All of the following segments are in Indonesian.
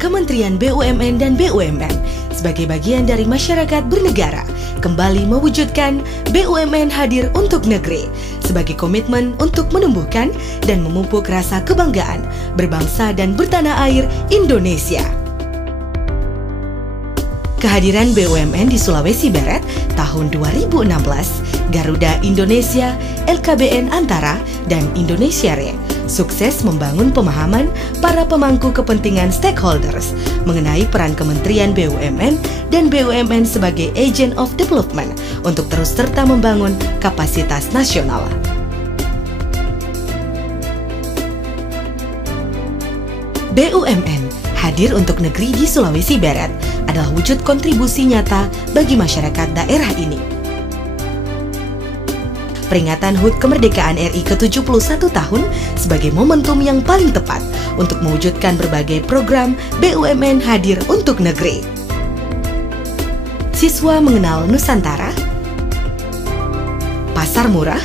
Kementerian BUMN dan BUMN sebagai bagian dari masyarakat bernegara kembali mewujudkan BUMN hadir untuk negeri sebagai komitmen untuk menumbuhkan dan memupuk rasa kebanggaan berbangsa dan bertanah air Indonesia. Kehadiran BUMN di Sulawesi Barat tahun 2016, Garuda Indonesia, LKBN Antara, dan Indonesia Re sukses membangun pemahaman para pemangku kepentingan stakeholders mengenai peran Kementerian BUMN dan BUMN sebagai agent of development untuk terus serta membangun kapasitas nasional. BUMN hadir untuk negeri di Sulawesi Barat adalah wujud kontribusi nyata bagi masyarakat daerah ini. Peringatan HUT Kemerdekaan RI ke-71 tahun sebagai momentum yang paling tepat untuk mewujudkan berbagai program BUMN hadir untuk negeri. Siswa mengenal Nusantara, pasar murah,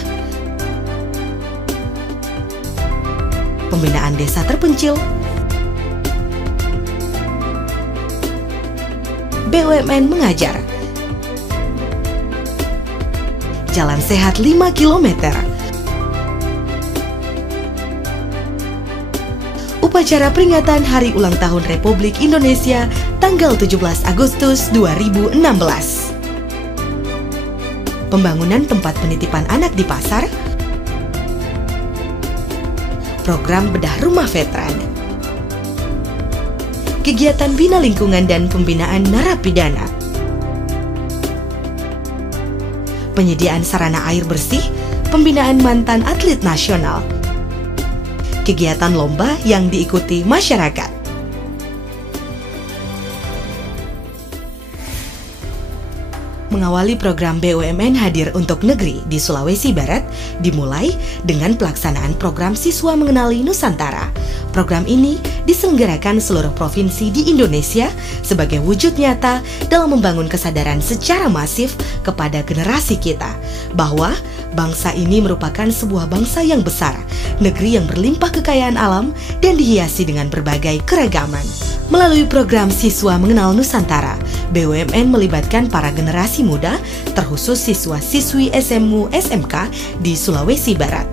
pembinaan desa terpencil, BUMN mengajar, jalan sehat 5 km, upacara peringatan Hari Ulang Tahun Republik Indonesia tanggal 17 Agustus 2016, pembangunan tempat penitipan anak di pasar, program bedah rumah veteran, kegiatan bina lingkungan dan pembinaan narapidana, penyediaan sarana air bersih, pembinaan mantan atlet nasional, kegiatan lomba yang diikuti masyarakat. Mengawali program BUMN hadir untuk negeri di Sulawesi Barat dimulai dengan pelaksanaan program Siswa Mengenali Nusantara. Program ini diselenggarakan seluruh provinsi di Indonesia sebagai wujud nyata dalam membangun kesadaran secara masif kepada generasi kita bahwa bangsa ini merupakan sebuah bangsa yang besar, negeri yang berlimpah kekayaan alam dan dihiasi dengan berbagai keragaman. Melalui program Siswa Mengenal Nusantara, BUMN melibatkan para generasi muda, terkhusus siswa-siswi SMU SMK di Sulawesi Barat.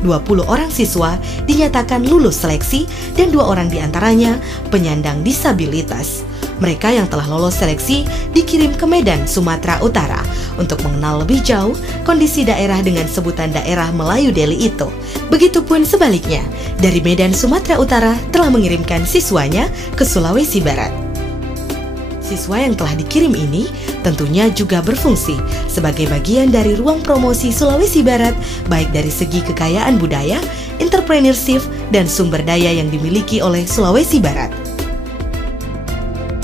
20 orang siswa dinyatakan lulus seleksi dan 2 orang diantaranya penyandang disabilitas. Mereka yang telah lolos seleksi dikirim ke Medan, Sumatera Utara untuk mengenal lebih jauh kondisi daerah dengan sebutan daerah Melayu Deli itu. Begitupun sebaliknya, dari Medan, Sumatera Utara telah mengirimkan siswanya ke Sulawesi Barat. Siswa yang telah dikirim ini tentunya juga berfungsi sebagai bagian dari ruang promosi Sulawesi Barat, baik dari segi kekayaan budaya, entrepreneurship, dan sumber daya yang dimiliki oleh Sulawesi Barat.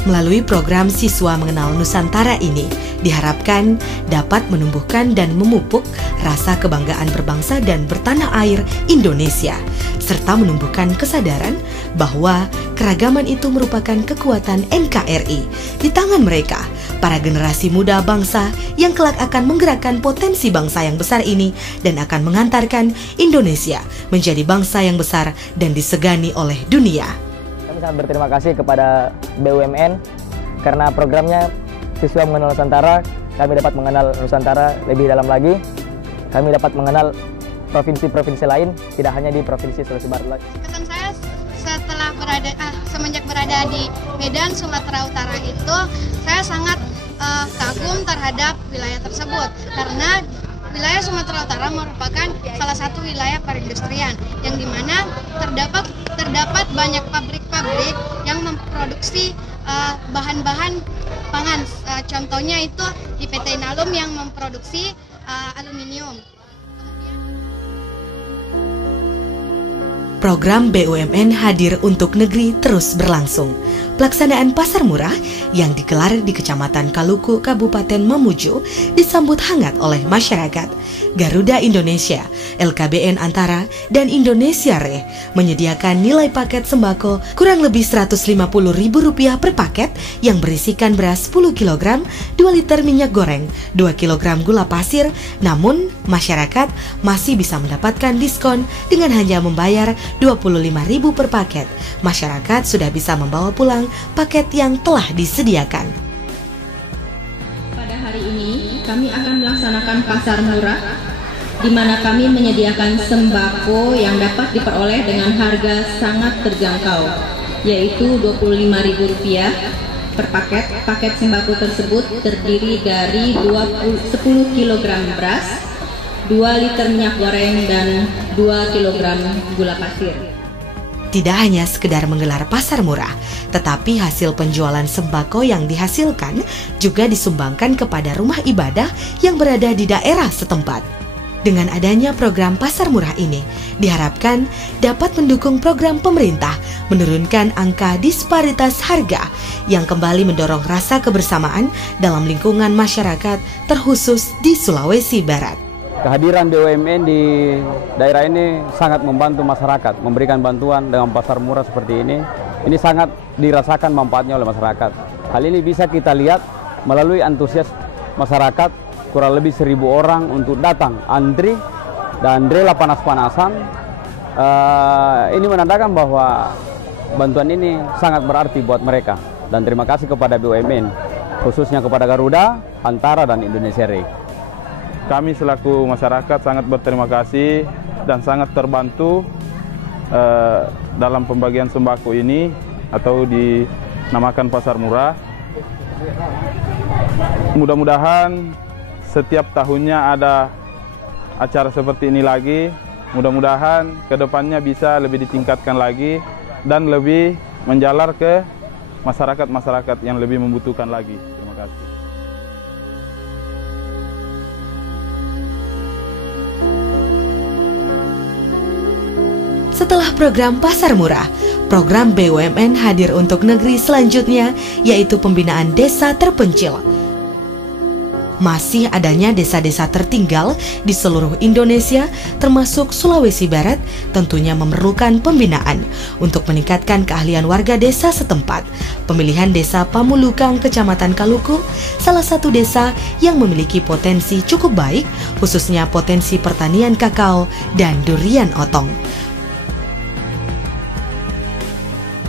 Melalui program Siswa Mengenal Nusantara ini, diharapkan dapat menumbuhkan dan memupuk rasa kebanggaan berbangsa dan bertanah air Indonesia, serta menumbuhkan kesadaran bahwa keragaman itu merupakan kekuatan NKRI di tangan mereka, para generasi muda bangsa yang kelak akan menggerakkan potensi bangsa yang besar ini dan akan mengantarkan Indonesia menjadi bangsa yang besar dan disegani oleh dunia. Kami sangat berterima kasih kepada BUMN karena programnya Siswa Mengenal Nusantara. Kami dapat mengenal Nusantara lebih dalam lagi. Kami dapat mengenal provinsi-provinsi lain, tidak hanya di Provinsi Sulawesi Barat. Kesan saya setelah semenjak berada di Medan, Sumatera Utara itu, saya sangat kagum terhadap wilayah tersebut karena wilayah Sumatera Utara merupakan salah satu wilayah perindustrian yang dimana terdapat banyak pabrik-pabrik yang memproduksi bahan-bahan pangan. Contohnya itu di PT Inalum yang memproduksi aluminium. Program BUMN hadir untuk negeri terus berlangsung. Pelaksanaan pasar murah yang digelar di Kecamatan Kaluku, Kabupaten Mamuju disambut hangat oleh masyarakat. Garuda Indonesia, LKBN Antara, dan Indonesia Re menyediakan nilai paket sembako kurang lebih Rp150.000 per paket yang berisikan beras 10 kg, 2 liter minyak goreng, 2 kg gula pasir. Namun, masyarakat masih bisa mendapatkan diskon dengan hanya membayar Rp25.000 per paket. Masyarakat sudah bisa membawa pulang paket yang telah disediakan. Pada hari ini kami akan melaksanakan pasar murah, di mana kami menyediakan sembako yang dapat diperoleh dengan harga sangat terjangkau, yaitu Rp25.000 per paket. Paket sembako tersebut terdiri dari 10 kg beras, 2 liter minyak goreng, dan 2 kg gula pasir. Tidak hanya sekedar menggelar pasar murah, tetapi hasil penjualan sembako yang dihasilkan juga disumbangkan kepada rumah ibadah yang berada di daerah setempat. Dengan adanya program pasar murah ini, diharapkan dapat mendukung program pemerintah menurunkan angka disparitas harga yang kembali mendorong rasa kebersamaan dalam lingkungan masyarakat, terkhusus di Sulawesi Barat. Kehadiran BUMN di daerah ini sangat membantu masyarakat, memberikan bantuan dengan pasar murah seperti ini. Ini sangat dirasakan manfaatnya oleh masyarakat. Hal ini bisa kita lihat melalui antusias masyarakat, kurang lebih 1.000 orang untuk datang antri dan rela panas-panasan. Ini menandakan bahwa bantuan ini sangat berarti buat mereka. Dan terima kasih kepada BUMN, khususnya kepada Garuda, Antara, dan Indonesia Re. Kami selaku masyarakat sangat berterima kasih dan sangat terbantu dalam pembagian sembako ini atau dinamakan pasar murah. Mudah-mudahan setiap tahunnya ada acara seperti ini lagi. Mudah-mudahan kedepannya bisa lebih ditingkatkan lagi dan lebih menjalar ke masyarakat-masyarakat yang lebih membutuhkan lagi. Terima kasih. Setelah program pasar murah, program BUMN hadir untuk negeri selanjutnya, yaitu pembinaan desa terpencil. Masih adanya desa-desa tertinggal di seluruh Indonesia, termasuk Sulawesi Barat, tentunya memerlukan pembinaan untuk meningkatkan keahlian warga desa setempat. Pemilihan desa Pamulukang, Kecamatan Kaluku, salah satu desa yang memiliki potensi cukup baik, khususnya potensi pertanian kakao dan durian otong.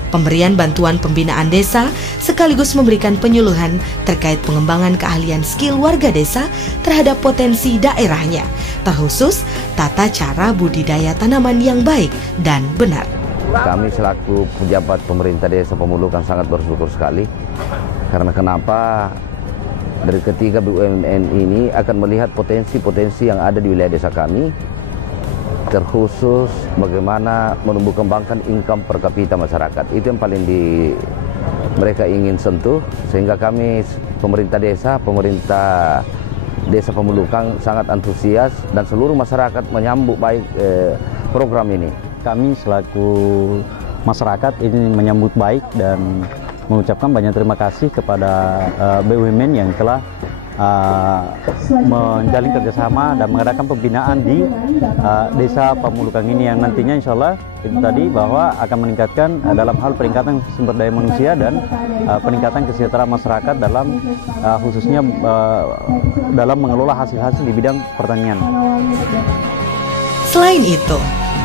Pemberian bantuan pembinaan desa sekaligus memberikan penyuluhan terkait pengembangan keahlian skill warga desa terhadap potensi daerahnya, terkhusus tata cara budidaya tanaman yang baik dan benar. Kami selaku pejabat pemerintah desa Pamulukang sangat bersyukur sekali. Karena kenapa? Dari ketiga BUMN ini akan melihat potensi-potensi yang ada di wilayah desa kami, terkhusus bagaimana menumbuh kembangkan income per kapita masyarakat. Itu yang paling mereka ingin sentuh, sehingga kami pemerintah desa Pamulukang sangat antusias dan seluruh masyarakat menyambut baik program ini. Kami selaku masyarakat ini menyambut baik dan mengucapkan banyak terima kasih kepada BUMN yang telah menjalin kerjasama dan mengadakan pembinaan di desa Pamulukang ini, yang nantinya insya Allah itu tadi bahwa akan meningkatkan dalam hal peningkatan sumber daya manusia dan peningkatan kesejahteraan masyarakat dalam khususnya dalam mengelola hasil-hasil di bidang pertanian. Selain itu,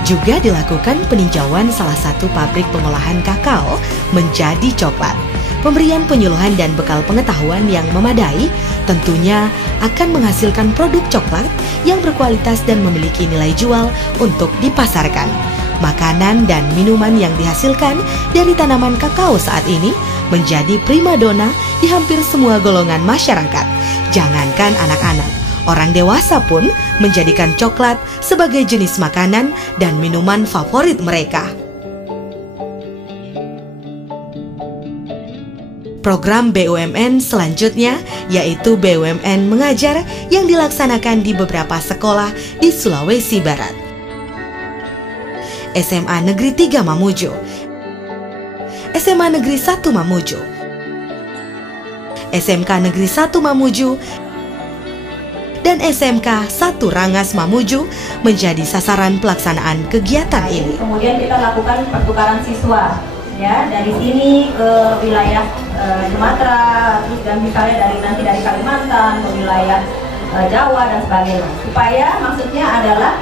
juga dilakukan peninjauan salah satu pabrik pengolahan kakao menjadi coklat. Pemberian penyuluhan dan bekal pengetahuan yang memadai tentunya akan menghasilkan produk coklat yang berkualitas dan memiliki nilai jual untuk dipasarkan. Makanan dan minuman yang dihasilkan dari tanaman kakao saat ini menjadi primadona di hampir semua golongan masyarakat. Jangankan anak-anak, orang dewasa pun menjadikan coklat sebagai jenis makanan dan minuman favorit mereka. Program BUMN selanjutnya yaitu BUMN Mengajar yang dilaksanakan di beberapa sekolah di Sulawesi Barat. SMA Negeri 3 Mamuju, SMA Negeri 1 Mamuju, SMK Negeri 1 Mamuju, dan SMK 1 Rangas Mamuju menjadi sasaran pelaksanaan kegiatan ini. Kemudian kita lakukan pertukaran siswa, ya, dari sini ke wilayah Sumatera, terus dan misalnya nanti dari Kalimantan ke wilayah Jawa dan sebagainya. Supaya maksudnya adalah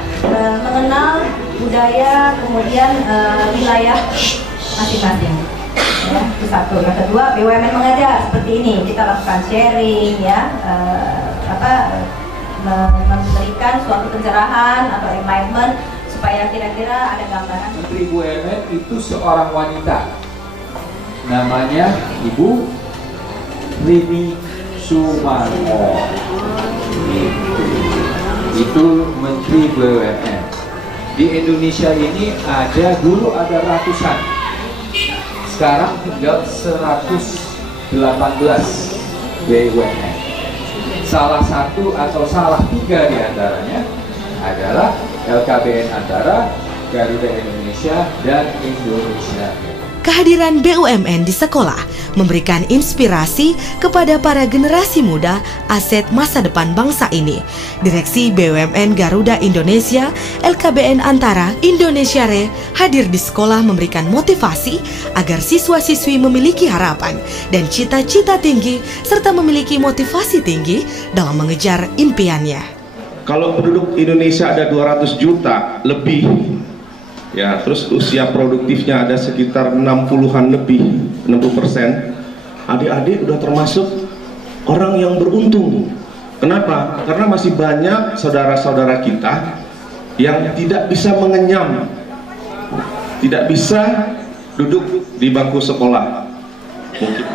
mengenal budaya, kemudian wilayah masing-masing. Ya, itu satu. Yang kedua, BUMN mengajar seperti ini. Kita lakukan sharing, ya, memberikan suatu pencerahan atau enlightenment supaya kira-kira ada gambaran. Menteri BUMN itu seorang wanita, namanya Ibu Rini Sumarmo. Itu Menteri BUMN. Di Indonesia ini dulu ada ratusan, sekarang tinggal 118 BUMN. Salah satu atau salah 3 diantaranya adalah LKBN Antara, Garuda Indonesia, dan Indonesia. Kehadiran BUMN di sekolah memberikan inspirasi kepada para generasi muda aset masa depan bangsa ini. Direksi BUMN Garuda Indonesia, LKBN Antara, Indonesia Re hadir di sekolah memberikan motivasi agar siswa-siswi memiliki harapan dan cita-cita tinggi serta memiliki motivasi tinggi dalam mengejar impiannya. Kalau penduduk Indonesia ada 200 juta lebih, ya, terus usia produktifnya ada sekitar 60-an lebih, 60%. Adik-adik udah termasuk orang yang beruntung. Kenapa? Karena masih banyak saudara-saudara kita yang tidak bisa mengenyam, tidak bisa duduk di bangku sekolah. Mungkin.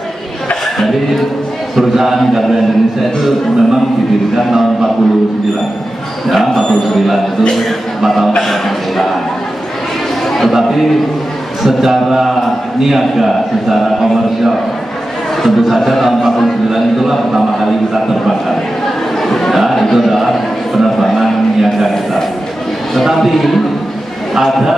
Jadi perusahaan Garuda Indonesia itu memang didirikan tahun 49. Ya, 49 itu 4 tahun kemerdekaan. Tetapi secara niaga, secara komersial, tentu saja tahun 49 itulah pertama kali kita terbangkan. Ya, itu adalah penerbangan niaga kita. Tetapi ada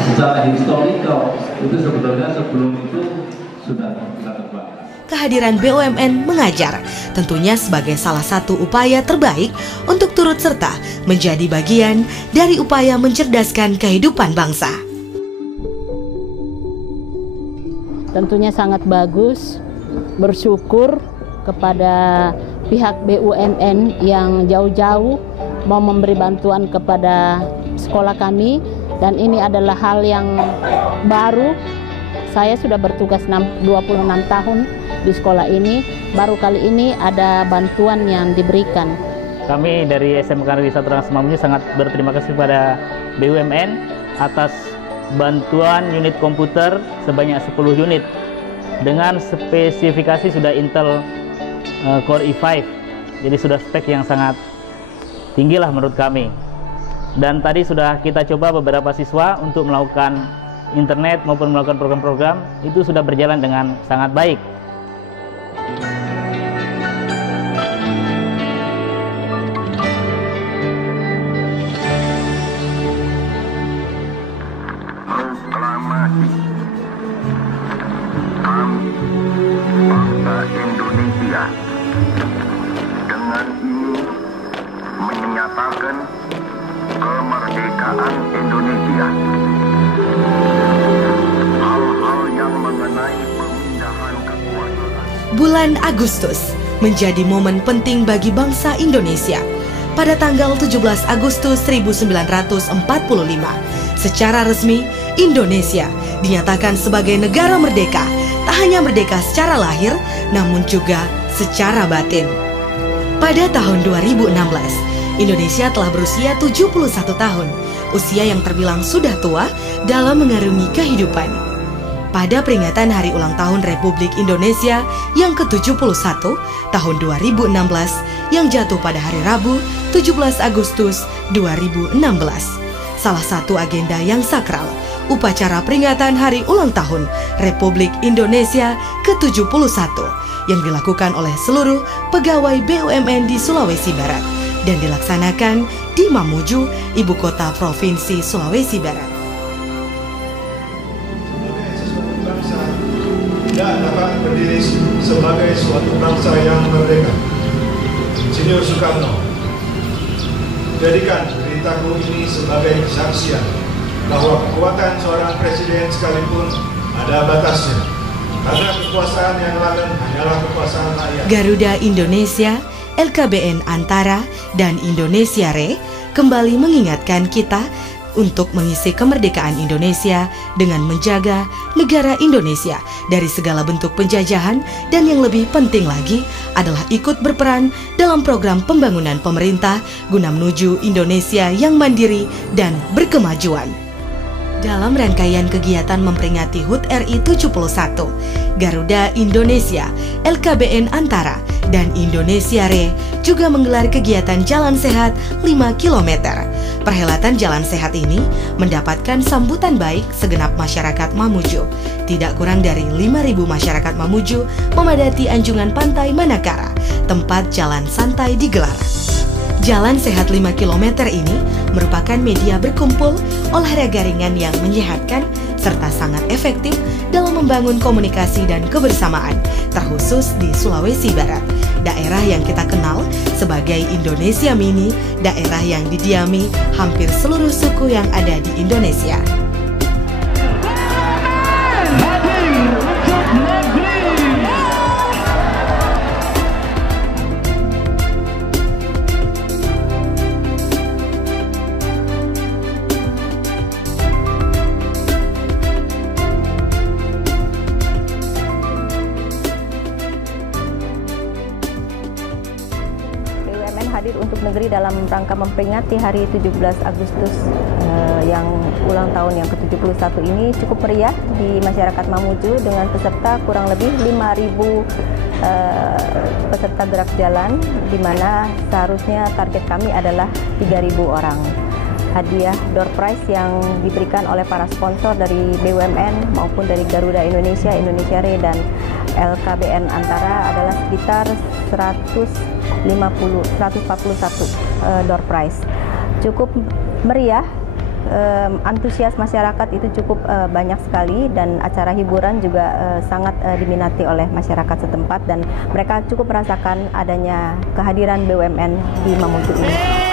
secara historical, itu sebetulnya sebelum itu sudah kita terbangkan. Kehadiran BUMN mengajar tentunya sebagai salah satu upaya terbaik untuk turut serta menjadi bagian dari upaya mencerdaskan kehidupan bangsa. Tentunya sangat bagus, bersyukur kepada pihak BUMN yang jauh-jauh mau memberi bantuan kepada sekolah kami, dan ini adalah hal yang baru. Saya sudah bertugas 26 tahun di sekolah ini, baru kali ini ada bantuan yang diberikan. Kami dari SMK Negeri 1 Rangsemamuju sangat berterima kasih kepada BUMN atas bantuan unit komputer sebanyak 10 unit dengan spesifikasi sudah Intel Core i5, jadi sudah spek yang sangat tinggi lah menurut kami. Dan tadi sudah kita coba beberapa siswa untuk melakukan internet maupun melakukan program-program, itu sudah berjalan dengan sangat baik. Proklamasi bangsa Indonesia dengan ini menyatakan kemerdekaan Indonesia. Hal-hal yang mengenai pemindahan kekuasaan. Bulan Agustus menjadi momen penting bagi bangsa Indonesia. Pada tanggal 17 Agustus 1945, secara resmi Indonesia dinyatakan sebagai negara merdeka. Tak hanya merdeka secara lahir, namun juga secara batin. Pada tahun 2016, Indonesia telah berusia 71 tahun, usia yang terbilang sudah tua dalam mengarungi kehidupan. Pada peringatan Hari Ulang Tahun Republik Indonesia yang ke-71 tahun 2016 yang jatuh pada hari Rabu 17 Agustus 2016. Salah satu agenda yang sakral, upacara peringatan Hari Ulang Tahun Republik Indonesia ke-71 yang dilakukan oleh seluruh pegawai BUMN di Sulawesi Barat dan dilaksanakan di Mamuju, ibu kota Provinsi Sulawesi Barat. Tidak dapat berdiri sebagai suatu bangsa yang merdeka. Insinyur Soekarno jadikan beritahu ini sebagai kesaksian bahwa kekuatan seorang presiden sekalipun ada batasnya, karena kekuasaan yang lain hanyalah kekuasaan rakyat. Garuda Indonesia LKBN Antara dan Indonesia Re kembali mengingatkan kita untuk mengisi kemerdekaan Indonesia dengan menjaga negara Indonesia dari segala bentuk penjajahan, dan yang lebih penting lagi adalah ikut berperan dalam program pembangunan pemerintah guna menuju Indonesia yang mandiri dan berkemajuan. Dalam rangkaian kegiatan memperingati HUT RI 71, Garuda Indonesia, LKBN Antara, dan Indonesia Re juga menggelar kegiatan Jalan Sehat 5 km. Perhelatan Jalan Sehat ini mendapatkan sambutan baik segenap masyarakat Mamuju. Tidak kurang dari 5.000 masyarakat Mamuju memadati anjungan pantai Manakara, tempat jalan santai digelar. Jalan Sehat 5 km ini merupakan media berkumpul, olahraga ringan yang menyehatkan, serta sangat efektif dalam membangun komunikasi dan kebersamaan, terkhusus di Sulawesi Barat, daerah yang kita kenal sebagai Indonesia Mini, daerah yang didiami hampir seluruh suku yang ada di Indonesia. Hadir untuk negeri dalam rangka memperingati hari 17 Agustus yang ulang tahun yang ke-71 ini cukup meriah di masyarakat Mamuju dengan peserta kurang lebih 5.000 peserta gerak jalan, di mana seharusnya target kami adalah 3.000 orang. Hadiah door prize yang diberikan oleh para sponsor dari BUMN maupun dari Garuda Indonesia, Indonesia Re, dan LKBN Antara adalah sekitar 141 door prize. Cukup meriah, antusias masyarakat itu cukup banyak sekali, dan acara hiburan juga sangat diminati oleh masyarakat setempat, dan mereka cukup merasakan adanya kehadiran BUMN di Mamuju ini.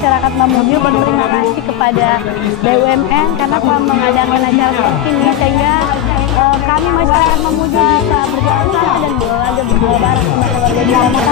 Masyarakat Mamuju berterima kasih kepada BUMN karena telah mengadakan acara seperti ini, sehingga kami masyarakat Mamuju bisa berjalan sama dan berolahraga berdua bareng sama keluarga di rumah.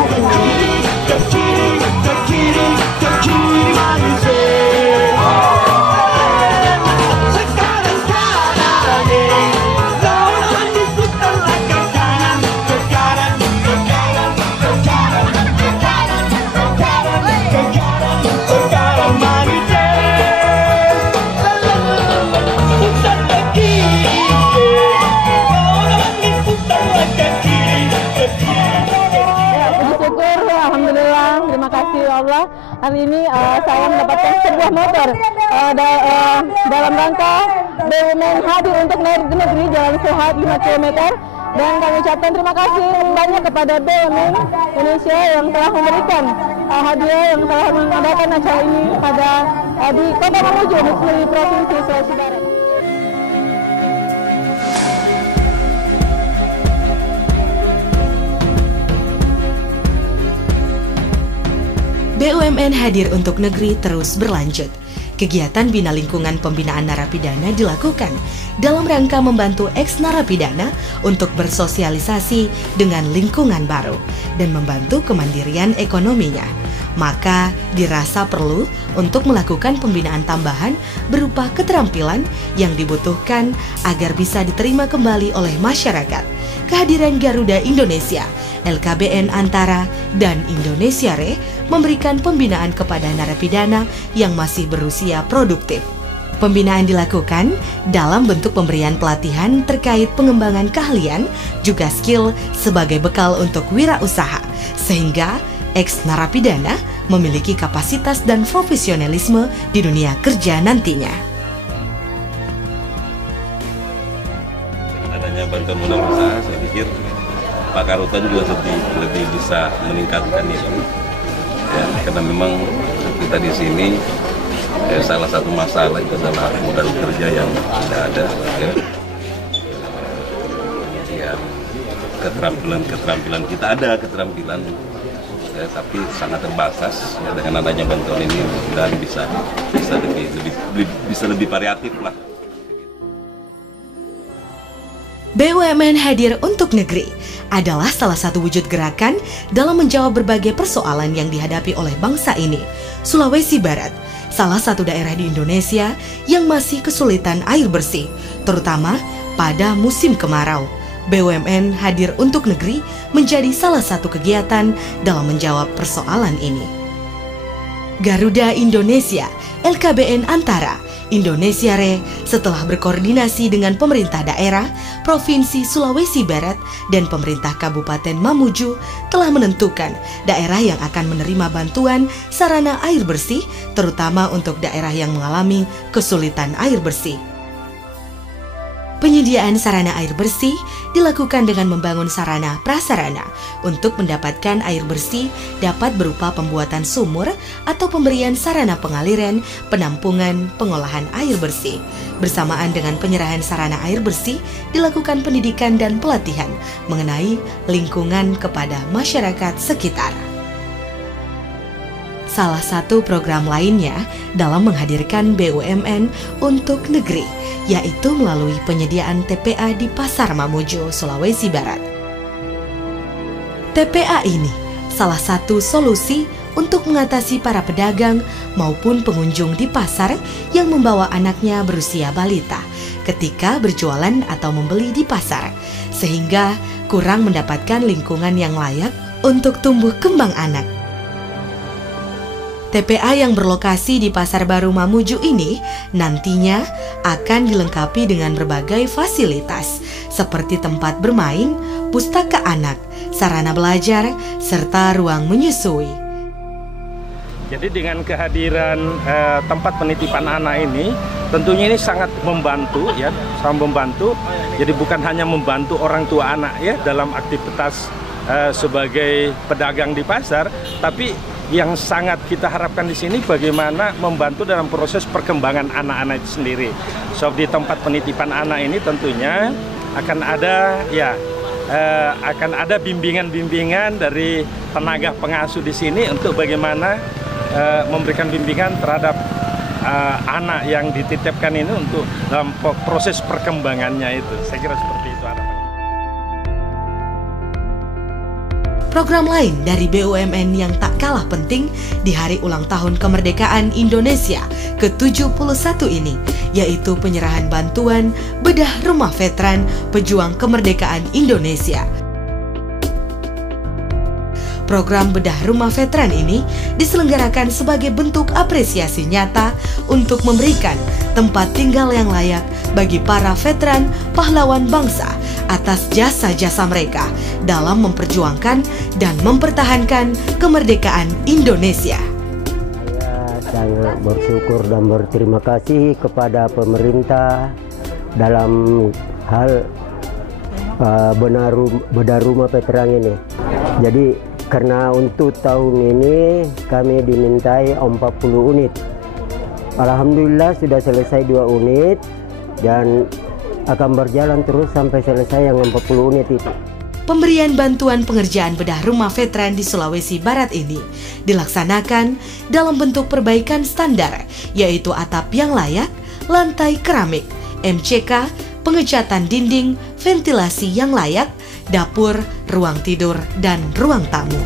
Allah, hari ini saya mendapatkan sebuah motor dalam rangka BUMN hadir untuk negeri Jalan Sehat 5 km, dan kami ucapkan terima kasih banyak kepada BUMN Indonesia yang telah memberikan hadiah, yang telah mengadakan acara ini pada di Kota Mamuju di Provinsi Sulawesi Barat. BUMN hadir untuk negeri terus berlanjut. Kegiatan Bina Lingkungan Pembinaan Narapidana dilakukan dalam rangka membantu ex-narapidana untuk bersosialisasi dengan lingkungan baru dan membantu kemandirian ekonominya. Maka dirasa perlu untuk melakukan pembinaan tambahan berupa keterampilan yang dibutuhkan agar bisa diterima kembali oleh masyarakat. Kehadiran Garuda Indonesia, LKBN Antara, dan Indonesia Re memberikan pembinaan kepada narapidana yang masih berusia produktif. Pembinaan dilakukan dalam bentuk pemberian pelatihan terkait pengembangan keahlian, juga skill sebagai bekal untuk wirausaha, sehingga ex-narapidana memiliki kapasitas dan profesionalisme di dunia kerja nantinya. Adanya bantuan modal usaha, saya pikir Pak Karutan juga lebih bisa meningkatkan itu, ya, karena memang kita di sini salah satu masalah itu adalah modal kerja yang tidak ada, ya, keterampilan kita ada, keterampilan tapi sangat terbatas. Ya, dengan adanya bantuan ini mudah-mudahan bisa lebih variatif lah. BUMN hadir untuk negeri adalah salah satu wujud gerakan dalam menjawab berbagai persoalan yang dihadapi oleh bangsa ini. Sulawesi Barat, salah satu daerah di Indonesia yang masih kesulitan air bersih, terutama pada musim kemarau. BUMN hadir untuk negeri menjadi salah satu kegiatan dalam menjawab persoalan ini. Garuda Indonesia, LKBN Antara, Indonesia Re, setelah berkoordinasi dengan pemerintah daerah, Provinsi Sulawesi Barat, dan pemerintah Kabupaten Mamuju telah menentukan daerah yang akan menerima bantuan sarana air bersih, terutama untuk daerah yang mengalami kesulitan air bersih. Penyediaan sarana air bersih dilakukan dengan membangun sarana prasarana. Untuk mendapatkan air bersih dapat berupa pembuatan sumur atau pemberian sarana pengaliran, penampungan, pengolahan air bersih. Bersamaan dengan penyerahan sarana air bersih, dilakukan pendidikan dan pelatihan mengenai lingkungan kepada masyarakat sekitar. Salah satu program lainnya dalam menghadirkan BUMN untuk negeri, yaitu melalui penyediaan TPA di Pasar Mamuju, Sulawesi Barat. TPA ini salah satu solusi untuk mengatasi para pedagang maupun pengunjung di pasar yang membawa anaknya berusia balita ketika berjualan atau membeli di pasar, sehingga kurang mendapatkan lingkungan yang layak untuk tumbuh kembang anak. TPA yang berlokasi di Pasar Baru Mamuju ini nantinya akan dilengkapi dengan berbagai fasilitas seperti tempat bermain, pustaka anak, sarana belajar, serta ruang menyusui. Jadi dengan kehadiran tempat penitipan anak ini, tentunya ini sangat membantu ya, sangat membantu. Jadi bukan hanya membantu orang tua anak ya dalam aktivitas sebagai pedagang di pasar, tapi yang sangat kita harapkan di sini bagaimana membantu dalam proses perkembangan anak-anak itu sendiri. So di tempat penitipan anak ini tentunya akan ada ya akan ada bimbingan-bimbingan dari tenaga pengasuh di sini untuk bagaimana memberikan bimbingan terhadap anak yang dititipkan ini untuk dalam proses perkembangannya itu. Saya kira seperti itu harapan. Program lain dari BUMN yang tak kalah penting di hari ulang tahun kemerdekaan Indonesia ke-71 ini, yaitu penyerahan bantuan bedah rumah veteran pejuang kemerdekaan Indonesia. Program bedah rumah veteran ini diselenggarakan sebagai bentuk apresiasi nyata untuk memberikan tempat tinggal yang layak bagi para veteran pahlawan bangsa atas jasa-jasa mereka dalam memperjuangkan dan mempertahankan kemerdekaan Indonesia. Saya sangat bersyukur dan berterima kasih kepada pemerintah dalam hal bedah rumah veteran ini. Jadi karena untuk tahun ini kami dimintai 40 unit. Alhamdulillah sudah selesai 2 unit dan akan berjalan terus sampai selesai yang 40 unit itu. Pemberian bantuan pengerjaan bedah rumah veteran di Sulawesi Barat ini dilaksanakan dalam bentuk perbaikan standar, yaitu atap yang layak, lantai keramik, MCK, pengecatan dinding, ventilasi yang layak, dapur, ruang tidur, dan ruang tamu.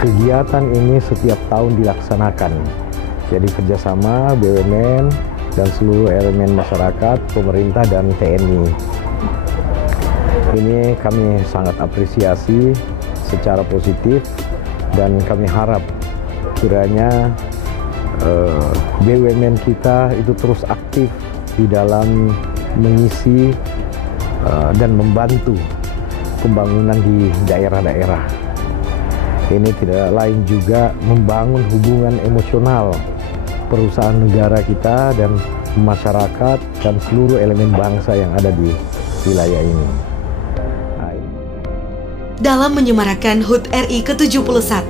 Kegiatan ini setiap tahun dilaksanakan. Jadi kerjasama BUMN dan seluruh elemen masyarakat, pemerintah dan TNI. Ini kami sangat apresiasi secara positif dan kami harap kiranya BUMN kita itu terus aktif di dalam mengisi dan membantu pembangunan di daerah-daerah. Ini tidak lain juga membangun hubungan emosional perusahaan negara kita dan masyarakat dan seluruh elemen bangsa yang ada di wilayah ini. Dalam menyemarakan HUT RI ke-71,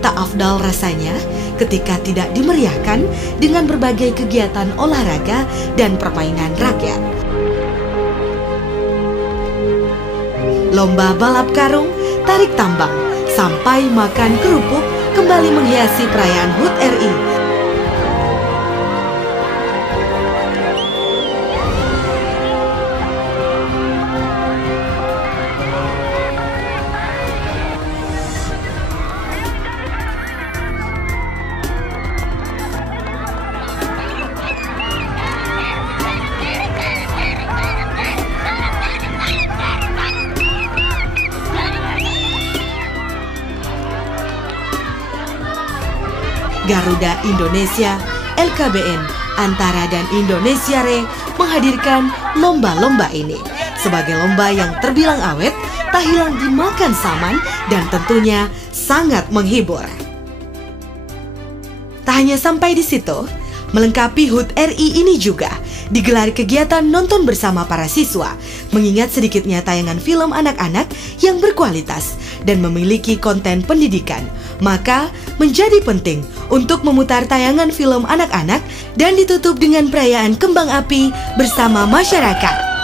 tak afdal rasanya ketika tidak dimeriahkan dengan berbagai kegiatan olahraga dan permainan rakyat. Lomba balap karung, tarik tambang, sampai makan kerupuk kembali menghiasi perayaan HUT RI. Garuda Indonesia, LKBN, Antara dan Indonesia Re menghadirkan lomba-lomba ini sebagai lomba yang terbilang awet, tak hilang dimakan saman, dan tentunya sangat menghibur. Tak hanya sampai di situ, melengkapi HUT RI ini juga digelar kegiatan nonton bersama para siswa, mengingat sedikitnya tayangan film anak-anak yang berkualitas dan memiliki konten pendidikan. Maka menjadi penting untuk memutar tayangan film anak-anak dan ditutup dengan perayaan kembang api bersama masyarakat.